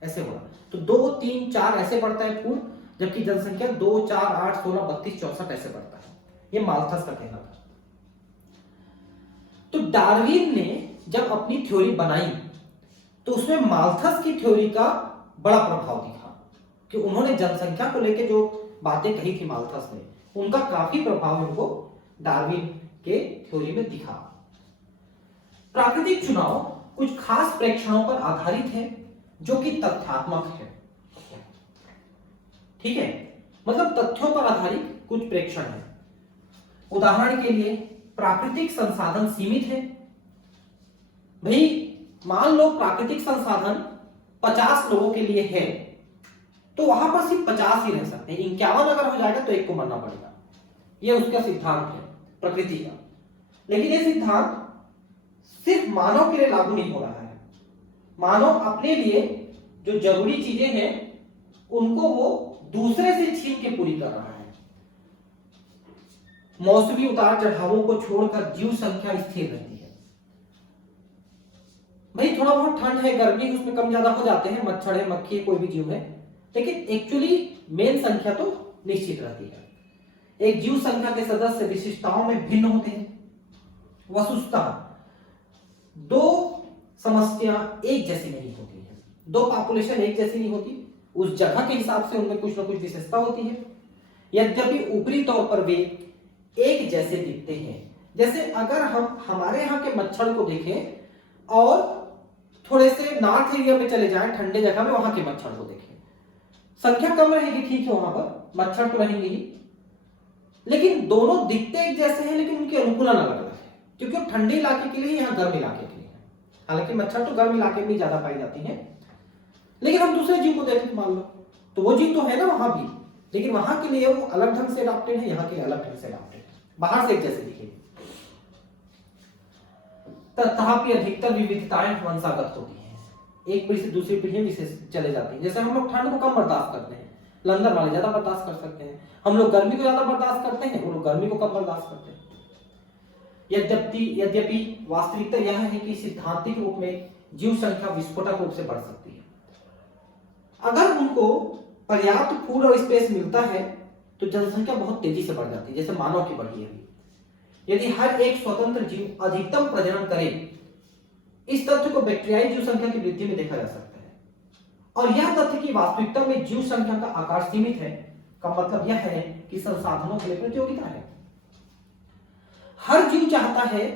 ऐसे हो रहा। तो 2, 3, 4 ऐसे बढ़ता है फूड, जबकि जनसंख्या 2, 4, 8, 16, 32, 64 ऐसे बढ़ता है। ये माल्थस का कहना था। तो डार्विन ने जब अपनी थ्योरी बनाई तो उसमें माल्थस की थ्योरी का बड़ा प्रभाव दिखा, कि उन्होंने जनसंख्या को लेकर जो बातें कही थी माल्थस ने, उनका काफी प्रभाव उनको डार्विन के थ्योरी में दिखा। प्राकृतिक चुनाव कुछ खास प्रेक्षणों पर आधारित है जो कि तथ्यात्मक है। ठीक है, मतलब तथ्यों पर आधारित कुछ प्रेक्षण है। उदाहरण के लिए, प्राकृतिक संसाधन सीमित है। भाई मान लो प्राकृतिक संसाधन 50 लोगों के लिए है, तो वहां पर सिर्फ 50 ही रह सकते हैं। 51 अगर हो जाएगा तो एक को मरना पड़ेगा, यह उसका सिद्धांत है। प्रकृति का। लेकिन ये सिद्धांत सिर्फ मानव के लिए लागू नहीं हो रहा है। मानव अपने लिए जो जरूरी चीजें हैं उनको वो दूसरे से छीन के पूरी कर रहा है। मौसमी उतार चढ़ावों को छोड़कर जीव संख्या स्थिर रहती है। भाई थोड़ा बहुत ठंड है, गर्मी, उसमें कम ज्यादा हो जाते हैं, मच्छर है, मक्खी है, कोई भी जीव है, लेकिन एक्चुअली मेन संख्या तो निश्चित रहती है। एक जीव संख्या के सदस्य विशिष्टताओं में भिन्न होते हैं। वस्तुतः दो समस्या एक जैसी नहीं होती है, दो पॉपुलेशन एक जैसी नहीं होती, उस जगह के हिसाब से उनमें कुछ ना कुछ विशेषता होती है। यद्यपि ऊपरी तौर पर वे एक जैसे दिखते हैं। जैसे अगर हम हमारे यहाँ के मच्छर को देखें और थोड़े से नॉर्थ एरिया में चले जाएं, ठंडे जगह में, वहां के मच्छर को देखें, संख्या कम रहेगी, ठीक है, वहां पर मच्छर तो रहेंगे ही, लेकिन दोनों दिखते एक जैसे हैं, लेकिन उनके अनुकूलन अलग अलग है, क्योंकि वो ठंडे इलाके के लिए, यहाँ गर्म इलाके के लिए है। हालांकि मच्छर तो गर्म इलाके में ज्यादा पाई जाती है, लेकिन हम दूसरे जीव को देखें मान लो, तो वो जीव तो है ना वहां भी, लेकिन वहां के लिए वो अलग ढंग से अडॉप्टेड है, यहाँ के लिए अलग ढंग से अडॉप्टेड है, बाहर से एक जैसे दिखेगी। तथापि अधिकतर विविधताएं वंशागत होती हैं, एक पीढ़ी से दूसरी पीढ़ी में विशेष चले जाती हैं। जैसे हम लोग ठंड को कम बर्दाश्त करते हैं, लंदन वाले ज्यादा बर्दाश्त कर सकते हैं, हम लोग गर्मी को ज्यादा बर्दाश्त करते हैं, वो लोग गर्मी को कम बर्दाश्त करते हैं। यद्यपि वास्तविकता यह है कि सिद्धांतिक रूप में जीव संख्या विस्फोटक रूप से बढ़ सकती है। अगर उनको पर्याप्त फूड और स्पेस मिलता है तो जनसंख्या बहुत तेजी से बढ़ जाती है, जैसे मानव की बढ़ी है। यदि हर एक स्वतंत्र जीव अधिकतम प्रजनन करे, इस तथ्य को बैक्टीरियाई जीव संख्या की वृद्धि में देखा जा सकता है। और यह तथ्य कि वास्तविकता में जीव संख्या का आकार सीमित है का मतलब यह है कि संसाधनों के लिए प्रतियोगिता है। हर जीव चाहता है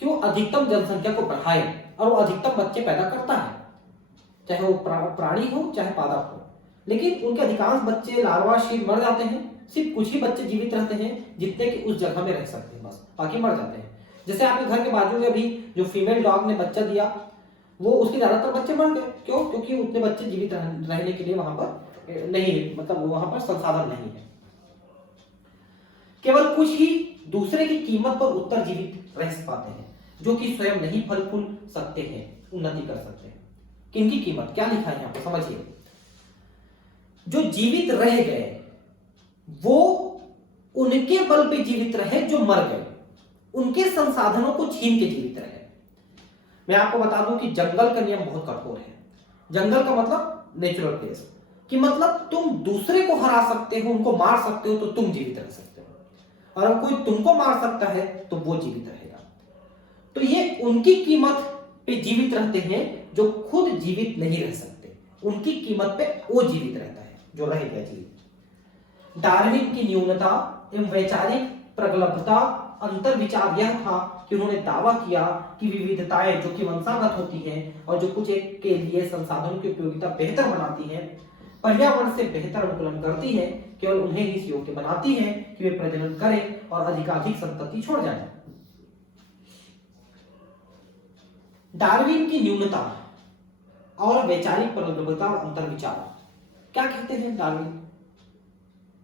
कि वो अधिकतम जनसंख्या को बढ़ाए और वो अधिकतम बच्चे पैदा करता है, चाहे वो प्राणी हो चाहे पादप हो, लेकिन उनके अधिकांश बच्चे लार्वा शीट मर जाते हैं। सिर्फ कुछ ही बच्चे जीवित रहते हैं जितने कि उस जगह में रह सकते हैं, बस बाकी मर जाते हैं। जैसे आपके घर के बाजू में अभी जो फीमेल डॉग ने बच्चा दिया, वो उसके ज्यादातर बच्चे मर गए। क्यों? क्योंकि उतने बच्चे जीवित रहने के लिए वहां पर नहीं है, मतलब वहां पर संसाधन नहीं है। केवल कुछ ही दूसरे की कीमत पर उत्तर जीवित रह पाते हैं, जो कि स्वयं नहीं फल फूल सकते हैं, उन्नति कर सकते हैं। किनकी कीमत? क्या लिखा है यहाँ पे समझिए। जो जीवित रह गए वो उनके बल पे जीवित रहे जो मर गए, उनके संसाधनों को छीन के जीवित रहे। मैं आपको बता दूं कि जंगल का नियम बहुत कठोर है। जंगल का मतलब नेचुरल प्लेस, कि मतलब तुम दूसरे को हरा सकते हो, उनको मार सकते हो तो तुम जीवित रह सकते हो, और अगर कोई तुमको मार सकता है तो वो जीवित रहेगा। तो ये उनकी कीमत पे जीवित रहते हैं जो खुद जीवित नहीं रह सकते, उनकी कीमत पे वो जीवित रहता है जो रह गया जीवित। डार्विन की न्यूनता एवं वैचारिक प्रगल्भता अंतर विचार यह था कि उन्होंने दावा किया कि विविधताएं जो कि वंशागत होती हैं और जो कुछ एक के लिए संसाधनों की उपयोगिता बेहतर बनाती हैं, पर्यावरण से बेहतर अनुकूलन करती है, केवल उन्हें ही इस योग्य बनाती है कि वे प्रजनन करें और अधिकाधिक संतति छोड़ जाएं। डार्विन की न्यूनता और वैचारिक प्रगल्भता और अंतर विचार क्या कहते हैं डार्विन?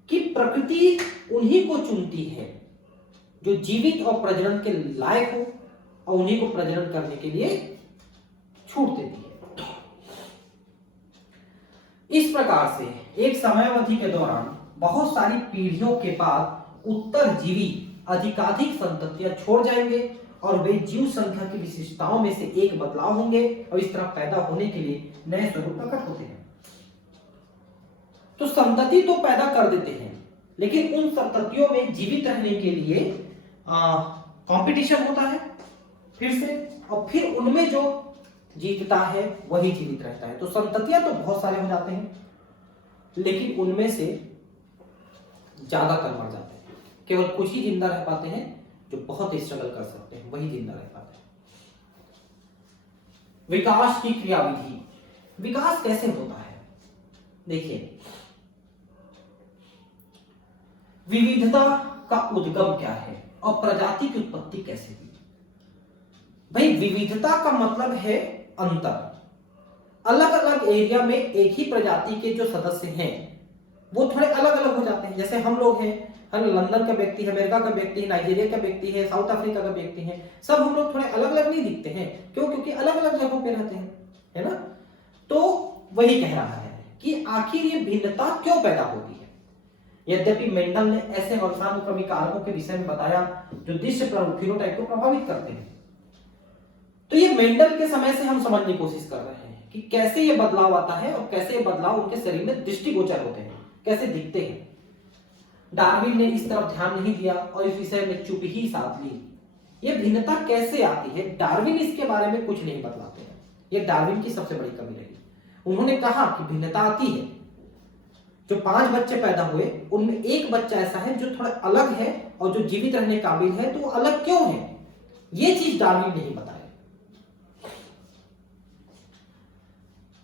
कि प्रकृति उन्हीं को चुनती है जो जीवित और प्रजनन के लायक हो, और उन्हीं को प्रजनन करने के लिए छूट देती है। इस प्रकार से एक समयावधि के दौरान बहुत सारी पीढ़ियों के बाद उत्तरजीवी अधिकाधिक संततियां छोड़ जाएंगे और वे जीव संख्या की विशेषताओं में से एक बदलाव होंगे और इस तरह पैदा होने के लिए नए स्वरूप प्रकट होते हैं। तो संतति तो पैदा कर देते हैं, लेकिन उन संततियों में जीवित रहने के लिए कंपटीशन होता है फिर से, और फिर उनमें जो जीतता है वही जीवित रहता है। तो संततियां तो बहुत सारे हो जाते हैं, लेकिन उनमें से ज्यादातर मर जाते हैं। केवल कुछ ही जिंदा रह पाते हैं जो बहुत स्ट्रगल कर सकते हैं, वही जिंदा रह पाते हैं। विकास की क्रियाविधि, विकास कैसे होता है? देखिए, विविधता का उद्गम क्या है और प्रजाति की उत्पत्ति कैसे हुई? भाई विविधता का मतलब है अंतर। अलग अलग एरिया में एक ही प्रजाति के जो सदस्य हैं वो थोड़े अलग अलग हो जाते हैं। जैसे हम लोग हैं, है ना, लंदन का व्यक्ति है, अमेरिका का व्यक्ति है, नाइजीरिया का व्यक्ति है, साउथ अफ्रीका का व्यक्ति है, सब हम लोग थोड़े अलग अलग नहीं दिखते हैं। क्यों? क्योंकि अलग अलग जगहों पे रहते हैं, है ना। तो वही कह रहा है कि आखिर ये भिन्नता क्यों पैदा होती है। यद्यपि मेंडल ने ऐसे वंशानुक्रमिक कारकों के विषय में बताया जो दृश्य फिनोटाइप को प्रभावित करते हैं। तो ये मेंडल के समय से हम समझने की कोशिश कर रहे हैं कि कैसे ये बदलाव आता है और कैसे ये बदलाव उनके शरीर में दृष्टिगोचर होते हैं, कैसे दिखते हैं। डार्विन ने इस तरफ ध्यान नहीं दिया और इस विषय में चुप ही साध ली। ये भिन्नता कैसे आती है, डार्विन इसके बारे में कुछ नहीं बतलाते हैं। ये डार्विन की सबसे बड़ी कमी रही। उन्होंने कहा कि भिन्नता आती है, जो 5 बच्चे पैदा हुए उनमें एक बच्चा ऐसा है जो थोड़ा अलग है और जो जीवित रहने काबिल है, तो वो अलग क्यों है, ये चीज डार्विन नहीं बताया।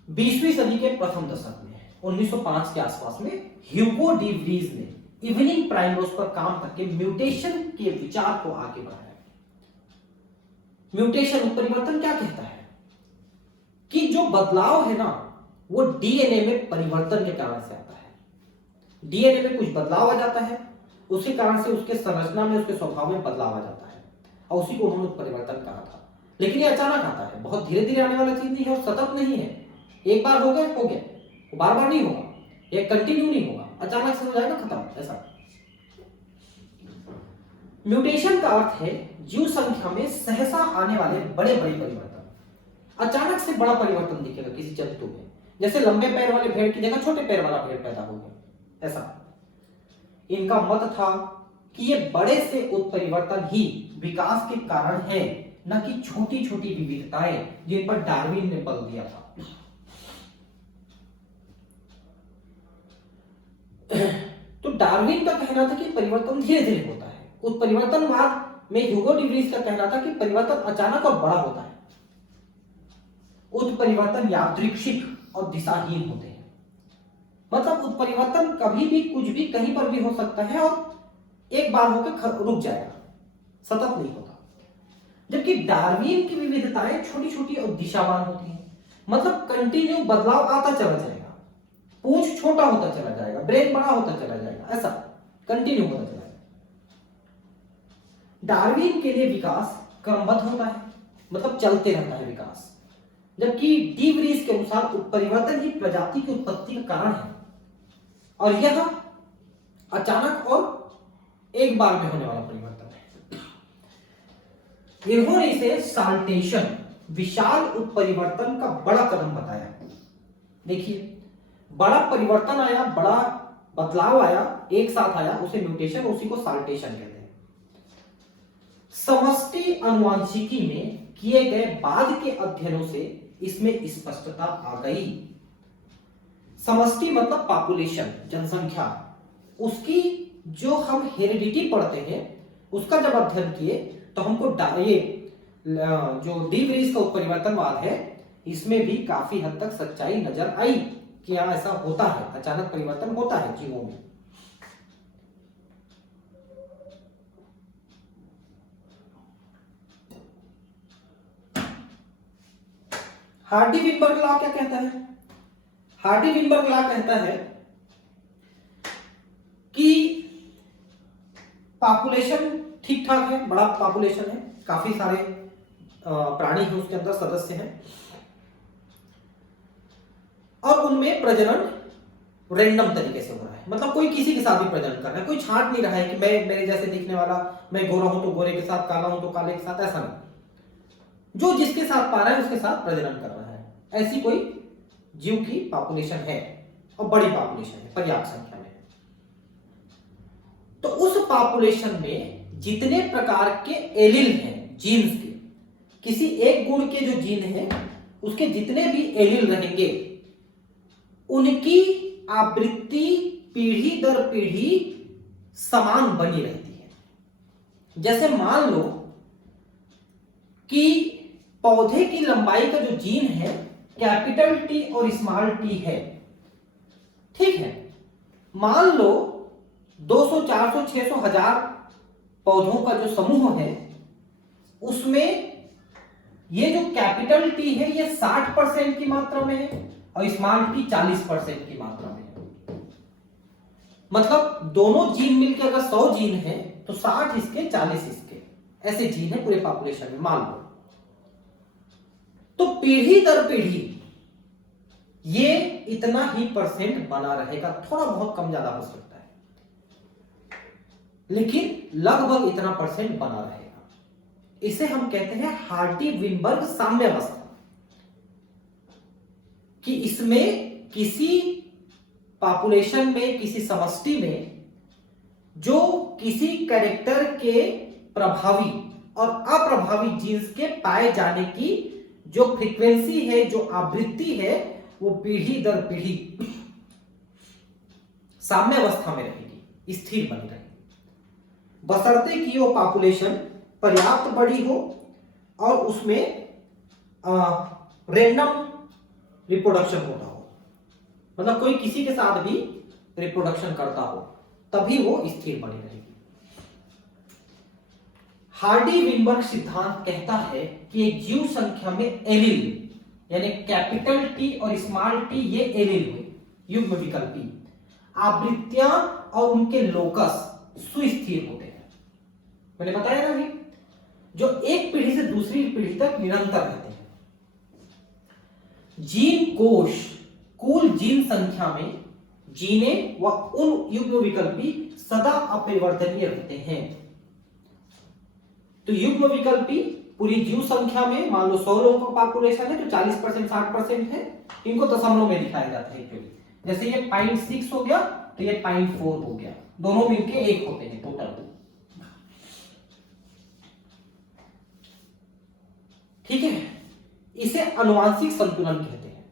20वीं सदी के प्रथम दशक में 1905 के आसपास में ह्यूगो डी व्रीज ने इवनिंग प्राइमरोज पर काम करके म्यूटेशन के विचार को आगे बढ़ाया। म्यूटेशन, उत्परिवर्तन क्या कहता है कि जो बदलाव है ना, वो डीएनए में परिवर्तन के कारण से आता है। डीएनए में कुछ बदलाव आ जाता है, उसके कारण से उसके संरचना में, उसके स्वभाव में बदलाव आ जाता है, और उसी को उन्होंने परिवर्तन कहा था। लेकिन ये अचानक आता है, बहुत धीरे धीरे आने वाला चीज नहीं है और सतत नहीं है। एक बार हो गया, वो बार बार नहीं होगा, ये कंटिन्यू नहीं होगा, अचानक से हो जाएगा, खत्म, ऐसा। म्यूटेशन का अर्थ है जीव संख्या में सहसा आने वाले बड़े बड़े परिवर्तन। अचानक से बड़ा परिवर्तन दिखेगा किसी जंतु में, जैसे लंबे पैर वाले भेड़ की जगह छोटे पैर वाला भेड़ पैदा हो गया, ऐसा। इनका मत था कि ये बड़े से उत्परिवर्तन ही विकास के कारण है, न कि छोटी छोटी विविधताएं जिन पर डार्विन ने बल दिया था। तो डार्विन का कहना था कि परिवर्तन धीरे धीरे होता है। उत्परिवर्तनवाद में ह्यूगो डी व्रीज का कहना था कि परिवर्तन अचानक और बड़ा होता है। उत्परिवर्तन यादृच्छिक और दिशाहीन होते हैं, मतलब उत्परिवर्तन कभी भी कुछ भी कहीं पर भी हो सकता है और एक बार होकर रुक जाएगा, सतत नहीं होता। जबकि डार्विन की विविधताएं छोटी छोटी और दिशावान होती हैं, मतलब कंटिन्यू बदलाव आता चला जाएगा, पूंछ छोटा होता चला जाएगा, ब्रेन बड़ा होता चला जाएगा, ऐसा कंटिन्यू होता चला जाएगा। डार्विन के लिए विकास क्रमबद्ध होता है, मतलब चलते रहता है विकास, जबकि डी व्रीज के अनुसार उत्परिवर्तन ही प्रजाति की उत्पत्ति का कारण है और यह अचानक और एक बार में होने वाला परिवर्तन है। इन्होंने इसे साल्टेशन, विशाल उत्परिवर्तन का बड़ा कदम बताया। देखिए, बड़ा परिवर्तन आया, बड़ा बदलाव आया, एक साथ आया, उसे म्यूटेशन, उसी को साल्टेशन कहते हैं। समष्टि आनुवंशिकी में किए गए बाद के अध्ययनों से इसमें स्पष्टता आ गई। समष्टि मतलब पॉपुलेशन, जनसंख्या, उसकी जो हम हेरिडिटी पढ़ते हैं उसका जब अध्ययन किए तो हमको ये जो डी व्रीज का उत्परिवर्तनवाद है, इसमें भी काफी हद तक सच्चाई नजर आई कि हाँ ऐसा होता है, अचानक परिवर्तन होता है जीवों में। हार्डी-विनबर्ग लॉ क्या कहता है? हार्डी-विनबर्ग लॉ कहता है कि पॉपुलेशन ठीक ठाक है, बड़ा पॉपुलेशन है, काफी सारे प्राणी हैं उसके अंदर, सदस्य हैं, और उनमें प्रजनन रैंडम तरीके से हो रहा है, मतलब कोई किसी के साथ भी प्रजनन कर रहा है, कोई छांट नहीं रहा है कि मैं मेरे जैसे दिखने वाला, मैं गोरा हूं तो गोरे के साथ, काला हूं तो काले के साथ, ऐसा नहीं। जो जिसके साथ पा रहा है उसके साथ प्रजनन कर रहा है, ऐसी कोई जीव की पॉपुलेशन है और बड़ी पॉपुलेशन है, पर्याप्त संख्या में। तो उस पॉपुलेशन में जितने प्रकार के एलील हैं जीन्स के, किसी एक गुण के जो जीन है उसके जितने भी एलील रहेंगे उनकी आवृत्ति पीढ़ी दर पीढ़ी समान बनी रहती है। जैसे मान लो कि पौधे की लंबाई का जो जीन है कैपिटल टी और स्मॉल टी है, ठीक है। मान लो 200, 400, 600, 1000 पौधों का जो समूह है उसमें ये जो कैपिटल टी है ये 60% की मात्रा में है और स्मॉल टी 40% की मात्रा में है। मतलब दोनों जीन मिलके अगर 100 जीन है तो 60 इसके 40 इसके, ऐसे जीन है पूरे पॉपुलेशन में मान लो। तो पीढ़ी दर पीढ़ी ये इतना ही परसेंट बना रहेगा, थोड़ा बहुत कम ज्यादा हो सकता है, लेकिन लगभग इतना परसेंट बना रहेगा। इसे हम कहते हैं हार्डी-विनबर्ग साम्यावस्था, कि इसमें किसी पॉपुलेशन में, किसी समष्टि में जो किसी कैरेक्टर के प्रभावी और अप्रभावी जीन्स के पाए जाने की जो फ्रीक्वेंसी है, जो आवृत्ति है, वो पीढ़ी दर पीढ़ी साम्यावस्था में रहेगी, स्थिर बनी रहेगी, बशर्ते कि वो पॉपुलेशन पर्याप्त बड़ी हो और उसमें रैंडम रिप्रोडक्शन होता हो, मतलब कोई किसी के साथ भी रिप्रोडक्शन करता हो, तभी वो स्थिर बनी रहेगी। हार्डी-विनबर्ग सिद्धांत कहता है कि एक जीव संख्या में एलील, यानी कैपिटल टी और स्मॉल टी, ये एलील हुए, युग्म विकल्पी आवृत्तियां और उनके लोकस सुस्थिर होते हैं। मैंने बताया ना भी, जो एक पीढ़ी से दूसरी पीढ़ी तक निरंतर रहते हैं। जीन कोश कुल जीन संख्या में जीने व उन युग्म विकल्पी सदा अपरिवर्तनीय रहते हैं। तो युग्म विकल्पी पूरी जीव संख्या में मान लो 100 लोगों का पॉपुलेशन है तो 40% 60% है, इनको दशमलव में दिखाया जाता है एक्चुअली। जैसे ये 0.6 हो गया तो ये 0.4 हो गया, दोनों मिलके 1 होते हैं टोटल। ठीक है, इसे आनुवंशिक संतुलन कहते हैं।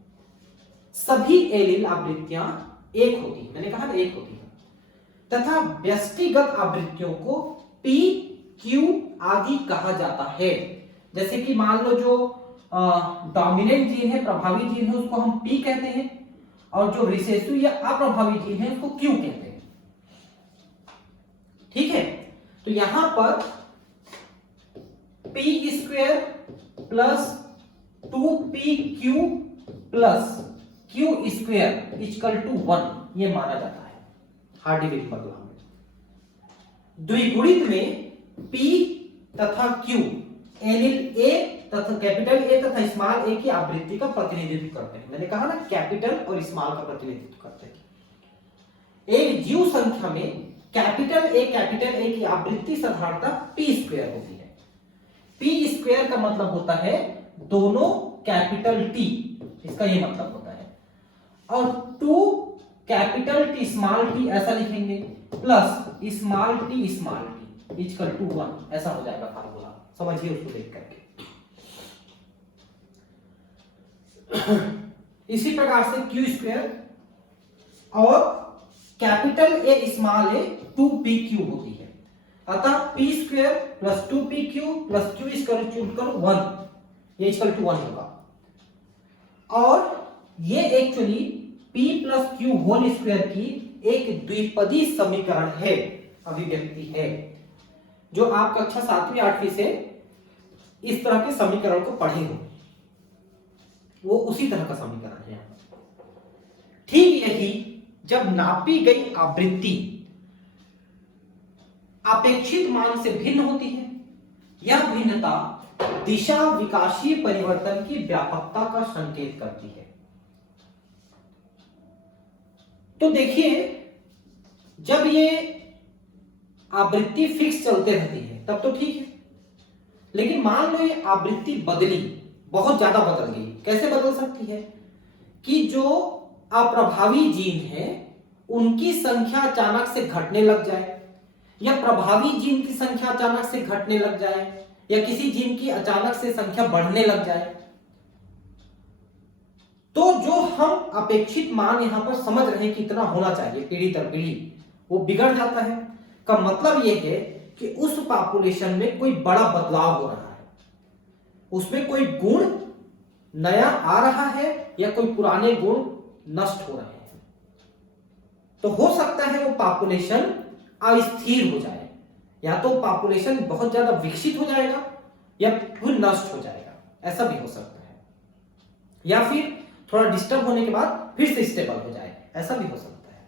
सभी एलील आवृत्तियां एक होती है, मैंने कहा ना एक होती है, तथा व्यष्टिगत आवृत्तियों को पी क्यू आदि कहा जाता है। जैसे कि मान लो जो डोमिनेंट जीन है, प्रभावी जीन है, उसको हम पी कहते हैं, और जो रिसेसिव या अप्रभावी जीन है उसको क्यू कहते हैं। ठीक है, तो यहां पर P square plus 2pq plus Q square equal to 1 ये माना जाता है हार्डी-विनबर्ग लॉ में। द्विगुणित में p तथा q एलील a तथा कैपिटल A तथा स्मॉल a की आवृत्ति का प्रतिनिधित्व करते हैं। मैंने कहा ना कैपिटल और स्मॉल का प्रतिनिधित्व करते हैं। एक जीव संख्या में कैपिटल A की आवृत्ति साधारणतः p स्क्वायर होती है। p स्क्वायर का मतलब होता है दोनों कैपिटल T, इसका ये मतलब होता है, और 2 कैपिटल T स्मॉल t ऐसा लिखेंगे plus small t equal to 1 ऐसा हो जाएगा फार्मूला। समझिए उसको देख करके। इसी प्रकार से क्यू स्क्वायर और capital A small a 2pq होती है, अतः p square plus 2pq plus q equal to 1, ये इक्वल टू 1 होगा। और ये actually p plus q whole square की एक द्विपदी समीकरण है, अभिव्यक्ति है, जो आप कक्षा 7वीं 8वीं से इस तरह के समीकरण को पढ़े हो, वो उसी तरह का समीकरण है। ठीक यही जब नापी गई आवृत्ति अपेक्षित मान से भिन्न होती है, यह भिन्नता दिशा विकासीय परिवर्तन की व्यापकता का संकेत करती है। तो देखिए, जब ये आवृत्ति फिक्स चलते रहती है तब तो ठीक है, लेकिन मान लो ये आवृत्ति बदली, बहुत ज्यादा बदल गई। कैसे बदल सकती है कि जो अप्रभावी जीन है उनकी संख्या अचानक से घटने लग जाए, या प्रभावी जीन की संख्या अचानक से घटने लग जाए, या किसी जीन की अचानक से संख्या बढ़ने लग जाए, तो जो हम अपेक्षित मान यहां पर समझ रहे हैं कि इतना होना चाहिए पीढ़ी दर पीढ़ी, वो बिगड़ जाता है। का मतलब यह है कि उस पॉपुलेशन में कोई बड़ा बदलाव हो रहा है, उसमें कोई गुण नया आ रहा है या कोई पुराने गुण नष्ट हो रहे हैं। तो हो सकता है वो पॉपुलेशन अस्थिर हो जाए, या तो पॉपुलेशन बहुत ज्यादा विकसित हो जाएगा या फिर नष्ट हो जाएगा, ऐसा भी हो सकता है, या फिर थोड़ा डिस्टर्ब होने के बाद फिर से स्टेबल हो जाए, ऐसा भी हो सकता है।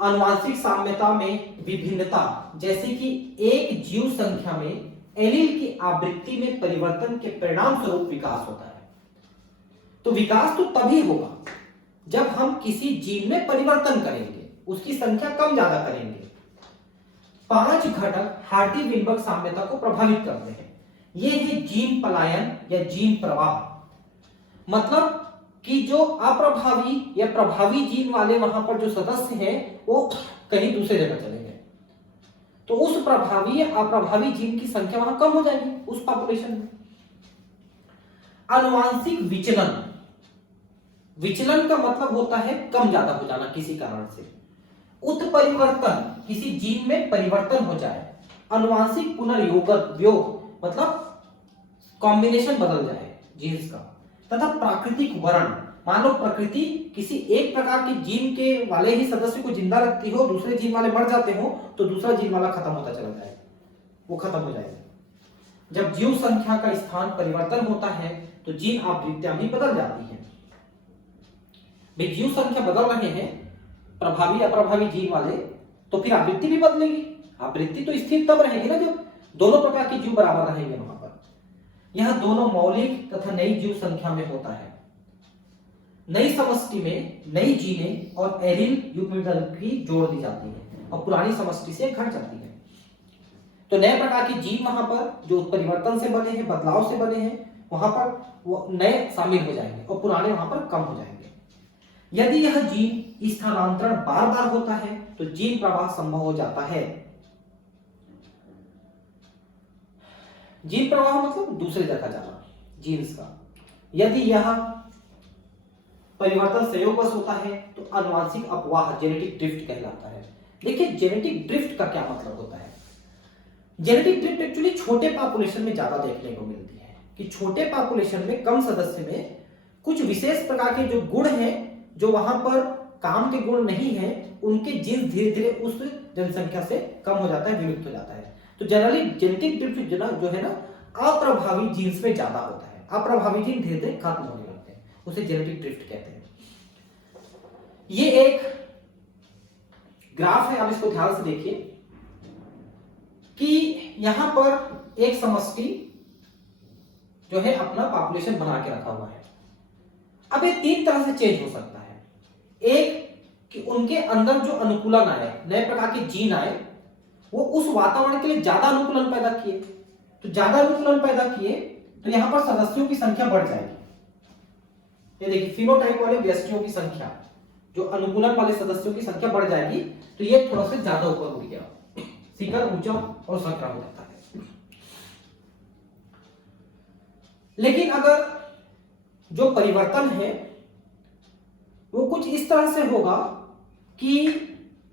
आनुवंशिक साम्यता में विभिन्नता, जैसे कि एक जीव संख्या में एलील की आवृत्ति में परिवर्तन के परिणाम स्वरूप विकास होता है। तो विकास तो तभी होगा जब हम किसी जीन में परिवर्तन करेंगे, उसकी संख्या कम ज्यादा करेंगे। 5 घटक हार्डी-विनबर्ग साम्यता को प्रभावित करते हैं। ये है जीन पलायन या जीन प्रवाह, मतलब कि जो अप्रभावी या प्रभावी जीन वाले वहां पर जो सदस्य हैं वो कहीं दूसरे जगह चले गए, तो उस प्रभावी या अप्रभावी जीन की संख्या वहां कम हो जाएगी उस पॉपुलेशन में। आनुवंशिक विचलन, विचलन का मतलब होता है कम ज्यादा हो जाना किसी कारण से। उत्परिवर्तन, किसी जीन में परिवर्तन हो जाए। आनुवंशिक पुनर्योग मतलब कॉम्बिनेशन बदल जाए जीन्स का। तथा प्राकृतिक वर्ण, मान लो प्रकृति किसी एक प्रकार के जीन के वाले ही सदस्य को जिंदा रखती हो, दूसरे जीन वाले मर जाते हो, तो दूसरा जीन वाला खत्म होता चला जाए, वो खत्म हो जाएगा। जब जीव संख्या का स्थान परिवर्तन होता है तो जीन आवृत्तियां भी बदल जाती है। भाई जीव संख्या बदल रहे हैं, प्रभावी अप्रभावी जीन वाले, तो फिर आवृत्ति भी बदलेगी। आवृत्ति तो स्थिर तब रहेगी ना जब दोनों प्रकार के जीव बराबर रहेंगे वहां पर। यह दोनों मौलिक तथा नई जीव संख्या में होता है। नई समष्टि में नई जीनें और एलील युग्मविकल्प की जोड़ दी जाती है और पुरानी समष्टि से घट जाती है। तो नए प्रकार के जीन वहां पर जो परिवर्तन से बने हैं, बदलाव से बने हैं, वहां पर वो नए शामिल हो जाएंगे और पुराने वहां पर कम हो जाएंगे। यदि यह जीन स्थानांतरण बार बार होता है तो जीन प्रवाह संभव हो जाता है। जीन प्रवाह मतलब दूसरे जगह जाना जीन्स का। यदि यह परिवर्तन संयोगवश होता है तो आनुवंशिक अपवाह जेनेटिक ड्रिफ्ट कहलाता है। देखिए जेनेटिक ड्रिफ्ट का क्या मतलब होता है। जेनेटिक ड्रिफ्ट एक्चुअली छोटे पॉपुलेशन में ज्यादा देखने को मिलती है कि छोटे पॉपुलेशन में कम सदस्य में कुछ विशेष प्रकार के जो गुण हैं जो वहां पर काम के गुण नहीं है, उनके जीन्स धीरे धीरे उस जनसंख्या से कम हो जाता है, विलुप्त हो जाता है। तो जनरली जेनेटिक ड्रिफ्ट जो है ना अप्रभावी जीन्स में ज्यादा होता है। अप्रभावी जीन धीरे धीरे खत्म होने लगते हैं, उसे जेनेटिक ड्रिफ्ट कहते हैं। ये एक ग्राफ है, आप इसको ध्यान से देखिए कि यहां पर एक समष्टि जो है अपना पॉपुलेशन बना के रखा हुआ है। अब ये 3 तरह से चेंज हो सकता है। एक कि उनके अंदर जो अनुकूलन आए, नए प्रकार के जीन आए, वो उस वातावरण के लिए ज्यादा अनुकूलन पैदा किए। तो ज्यादा अनुकूलन पैदा किए तो यहां पर सदस्यों की संख्या बढ़ जाएगी। ये देखिए फिनोटाइप वाले व्यक्तियों की संख्या, जो अनुकूलन वाले सदस्यों की संख्या बढ़ जाएगी, तो ये थोड़ा सा ज्यादा ऊपर उठ गया, शिखर ऊंचा और संकरा हो जाता है। लेकिन अगर जो परिवर्तन है वो कुछ इस तरह से होगा कि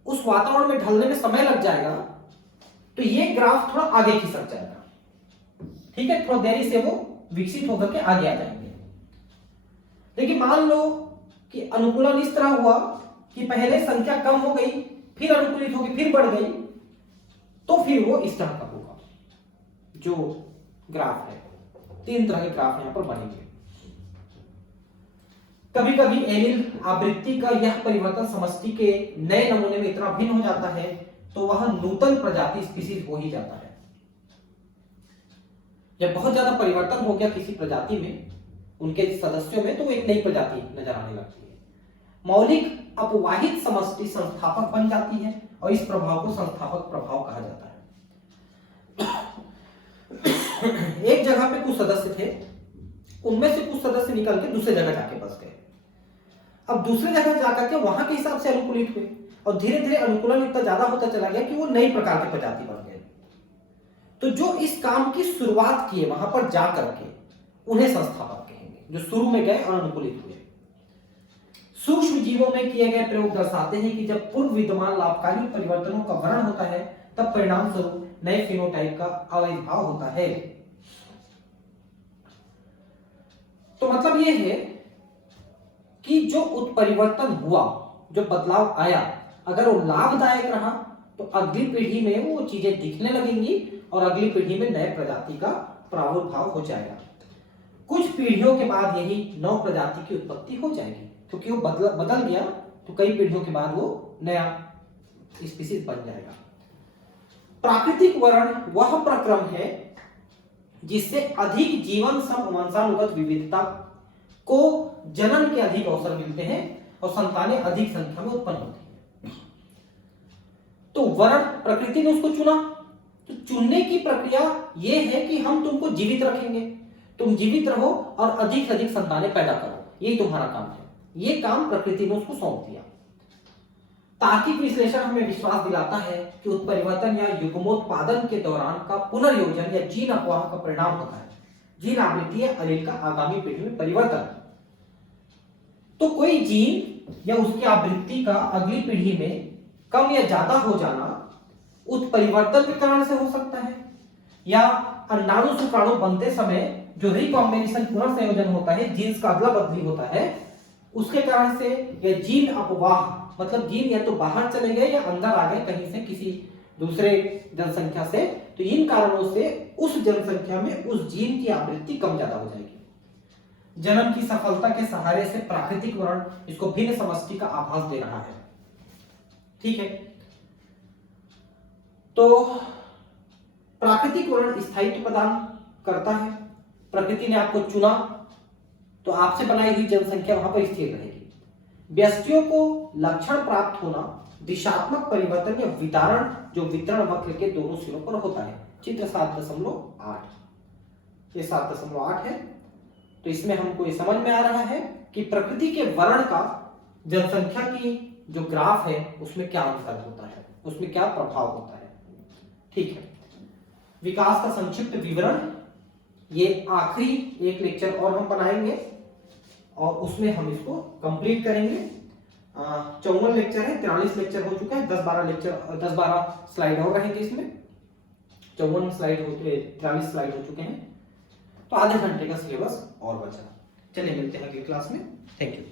उस वातावरण में ढलने में समय लग जाएगा, तो ये ग्राफ थोड़ा आगे खिसक जाएगा। ठीक है, थोड़ा देरी से वो विकसित होकर के आगे आ जाएंगे। लेकिन मान लो कि अनुकूलन इस तरह हुआ कि पहले संख्या कम हो गई, फिर अनुकूलित होगी, फिर बढ़ गई, तो फिर वो इस तरह का होगा जो ग्राफ है। 3 तरह के ग्राफ यहां पर बनेंगे। कभी कभी एलील आवृत्ति का यह परिवर्तन समष्टि के नए नमूने में इतना भिन्न हो जाता है तो वह नूतन प्रजाति स्पीशीज हो ही जाता है। जब बहुत ज्यादा परिवर्तन हो गया किसी प्रजाति में, उनके सदस्यों में, तो वो एक नई प्रजाति नजर आने लगती है। मौलिक अपवाहित समष्टि संस्थापक बन जाती है और इस प्रभाव को संस्थापक प्रभाव कहा जाता है। एक जगह पे कुछ सदस्य थे, उनमें से कुछ सदस्य निकल के दूसरे जगह जाके बस गए। अब दूसरे जगह जाकर के वहां के हिसाब से अनुकूलित हुए और धीरे धीरे अनुकूलन इतना ज्यादा होता चला गया कि वो नई प्रकार की प्रजाति बन गए। तो जो इस काम की शुरुआत किए वहां पर जा करके उन्हें संस्थापक कहेंगे, जो शुरू में गए और अनुकूलित हुए। सूक्ष्म जीवों में किए गए प्रयोग दर्शाते हैं कि जब पूर्व विद्यमान लाभकारी परिवर्तनों का वर्णन होता है तब परिणाम स्वरूप नए फिनोटाइप का आविर्भाव होता है। तो मतलब यह है कि जो उत्परिवर्तन हुआ, जो बदलाव आया, अगर वो लाभदायक रहा तो अगली पीढ़ी में वो चीजें दिखने लगेंगी और अगली पीढ़ी में नए प्रजाति का प्रादुर्भाव हो जाएगा। कुछ पीढ़ियों के बाद यही नव प्रजाति की उत्पत्ति हो जाएगी, क्योंकि वो बदल गया तो कई पीढ़ियों के बाद वो नया स्पीसीज बन जाएगा। प्राकृतिक वर्ण वह प्रक्रम है जिससे अधिक जीवन सम वंशानुगत विविधता को जनन के अधिक अवसर मिलते हैं और संतानें अधिक संख्या में उत्पन्न होती हैं। तो वर्ण प्रकृति ने उसको चुना, तो चुनने की प्रक्रिया यह है कि हम तुमको जीवित रखेंगे, तुम जीवित रहो और अधिक से अधिक संतानें पैदा करो, यही तुम्हारा काम है। ये काम प्रकृति ने उसको सौंप दिया। तार्किक विश्लेषण हमें विश्वास दिलाता है कि उत्परिवर्तन या युग्मोत्पादन के दौरान का पुनर्योजन या जीन अपवाह का परिणाम होता है। जीन आवृत्ति या अलील का आगामी पीढ़ी में परिवर्तन। तो कोई जीन या उसकी आवृत्ति का अगली पीढ़ी में कम या ज्यादा हो जाना उत्परिवर्तन के कारण से हो सकता है, या अंडाणु शुक्राणु बनते समय जो रिकॉम्बिनेशन पुनर्संयोजन होता है, जीन्स का अदला बदली होता है, उसके कारण से, या जीन अपवाह मतलब जीन या तो बाहर चले गए या अंदर आ गए कहीं से किसी दूसरे जनसंख्या से, तो इन कारणों से उस जनसंख्या में उस जीन की आवृत्ति कम ज्यादा हो जाएगी। जन्म की सफलता के सहारे से प्राकृतिक वर्ण इसको भिन्न समष्टि का आभास दे रहा है। ठीक है, तो प्राकृतिक वर्ण स्थायित्व प्रदान करता है। प्रकृति ने आपको चुना तो आपसे बनाई हुई जनसंख्या वहां पर स्थिर रहेगी। व्यष्टियों को लक्षण प्राप्त होना दिशात्मक परिवर्तन या वितरण जो वितरण वक्र के दोनों सिरों पर होता है। चित्र 7.8, ये 7.8 है। तो इसमें हमको ये समझ में आ रहा है कि प्रकृति के वर्ण का जनसंख्या की जो ग्राफ है उसमें क्या अंतर होता है, उसमें क्या प्रभाव होता है। ठीक है, विकास का संक्षिप्त विवरण ये आखिरी एक लेक्चर और हम बनाएंगे और उसमें हम इसको कंप्लीट करेंगे। 54 लेक्चर है, 43 लेक्चर हो चुका है, 10-12 स्लाइड और रहेंगे इसमें। 54 स्लाइड हो चुके, 43 स्लाइड हो चुके हैं, तो आधे घंटे का सिलेबस और बचा। चलिए मिलते हैं अगली क्लास में। Thank you.